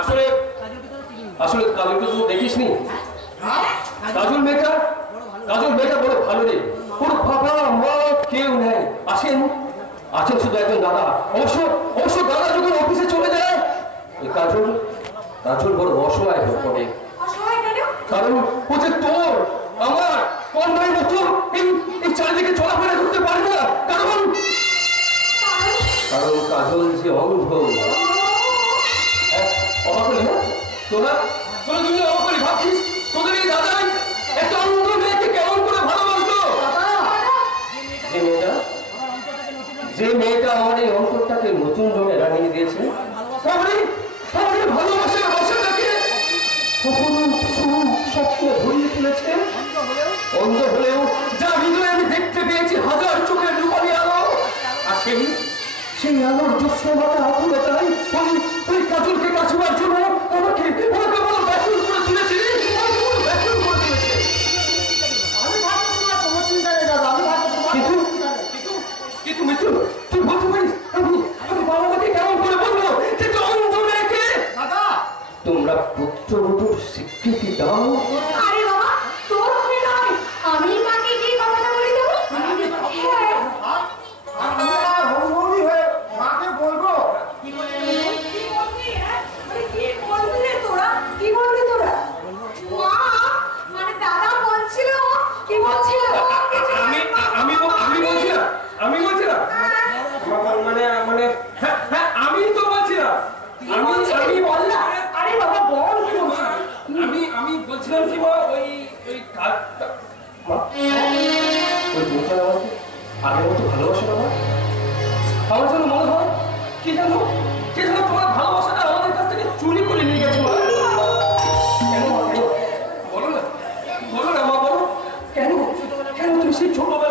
আসলে আসলে কাজলকে তো দেখিসনি। কাজল মেয়েটা কাজল মেয়েটা বড় ভালো রে। ওর বাবা মা কেউ নেই। আসেন। আছেন শুধু একজন দাদা। অবশ্য অবশ্য দাদা যখন অফিসে চলে যায় ওই কাজল কাজল বড় অসহায় হয়ে পড়ে। কারণ ও যে তোর আমার কন্যার মতো এই চারিদিকে চলাফেরা করতে পারে না। কারণ? কারণ কাজল যে অন্ধ। তোরা তোরা ভাবছিস, তোদের এই কেমন করে যে মেয়েটা আমার এই অন্তরটাকে নতুন রঙে রাঙিয়ে দিয়েছে ভরিয়ে অন্ধ হলেও যা হৃদয়ে আমি দেখতে পেয়েছি, হাজার চোখের রূপালী আলো, আর সেই আলোর জ্যোৎস্নমাতা আকুলতাই ওই ওই কাজলকে কাছবার জন্য আমাকে আমি আমি বল না আরে বাবা বল আমি আমি বলছিলাম কি মা ওই ওই কাজটা ওই দুটো আমাকে আগের মতো ভালোবাসে না আমার যেন মনে হয় কি জানো? কি জানো তোমার ভালোবাসাটা আমাদের কাছ থেকে চুরি করে নিয়ে গেছে মা? কেন বলো না বলো না মা বলো। কেন কেন তুমি সেই ছোটবেলার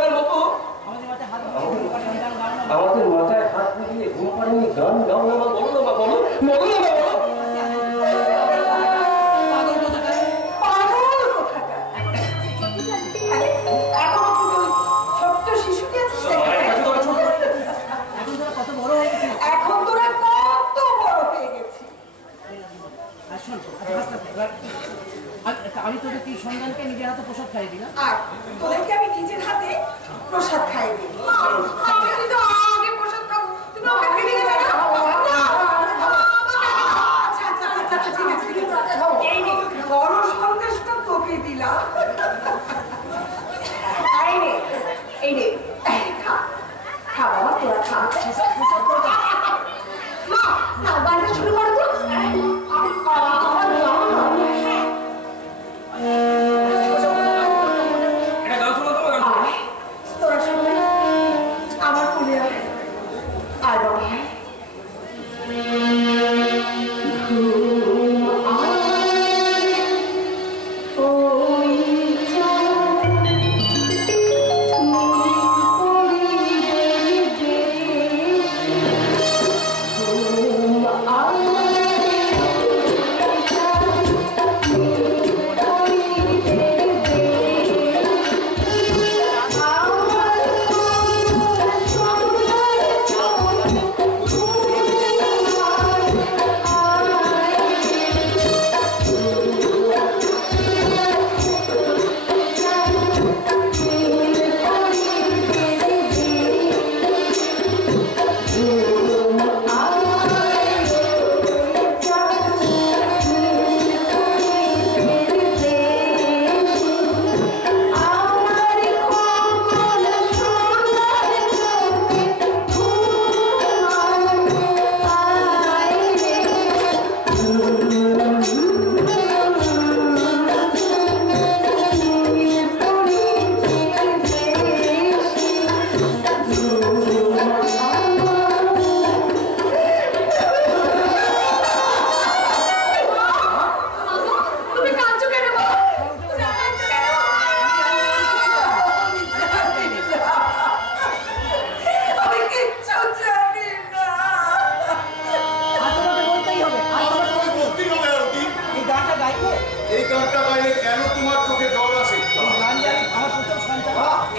এই গানটা গাইলে কেন তোমার চোখে জল আসে?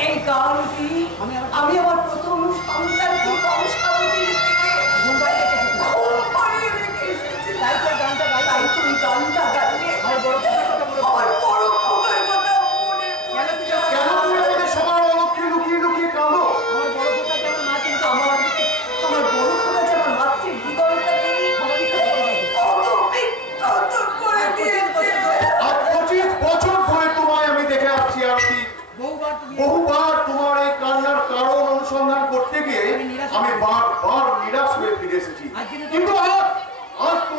এই গানটি আমি আমার-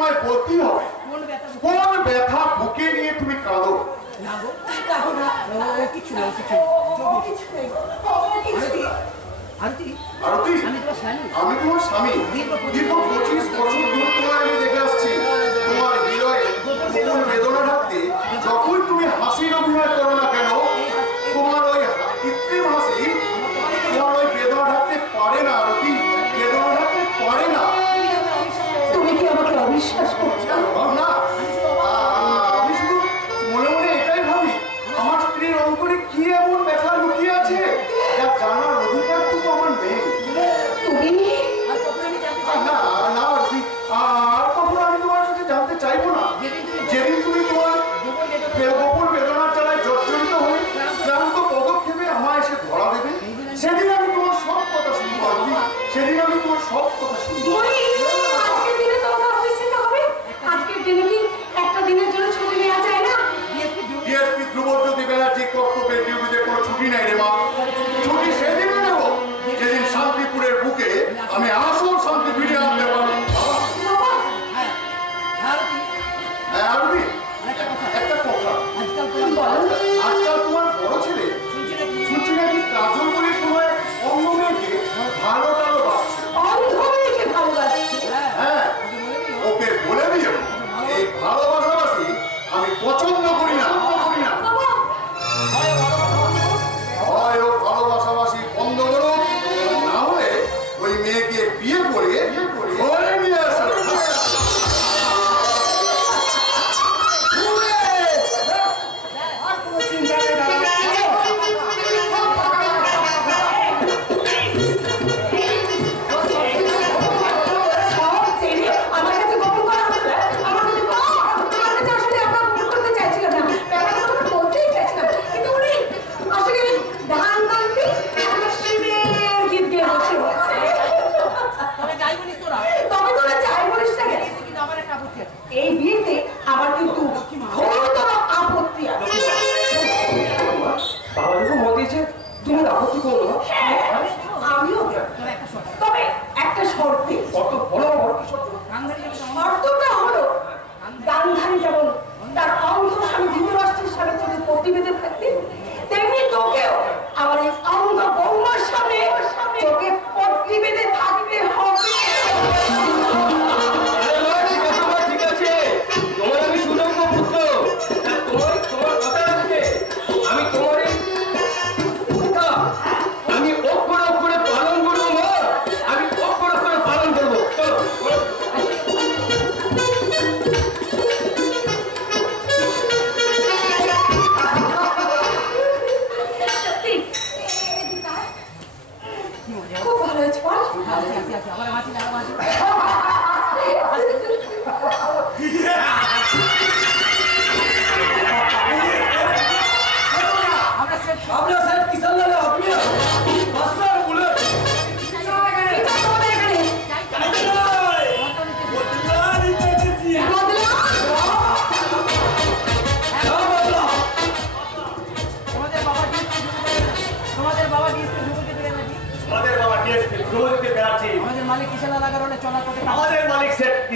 তোমায় বলতে হবে কোন ব্যথা বুকে নিয়ে তুমি কাঁদো। আমি পঁচিশ বছর যখন তুমি হাসির অভিনয় If you're oh, কোনো হ্যাঁ, আমিও তবে একটা শর্তে কত বড় শর্ত।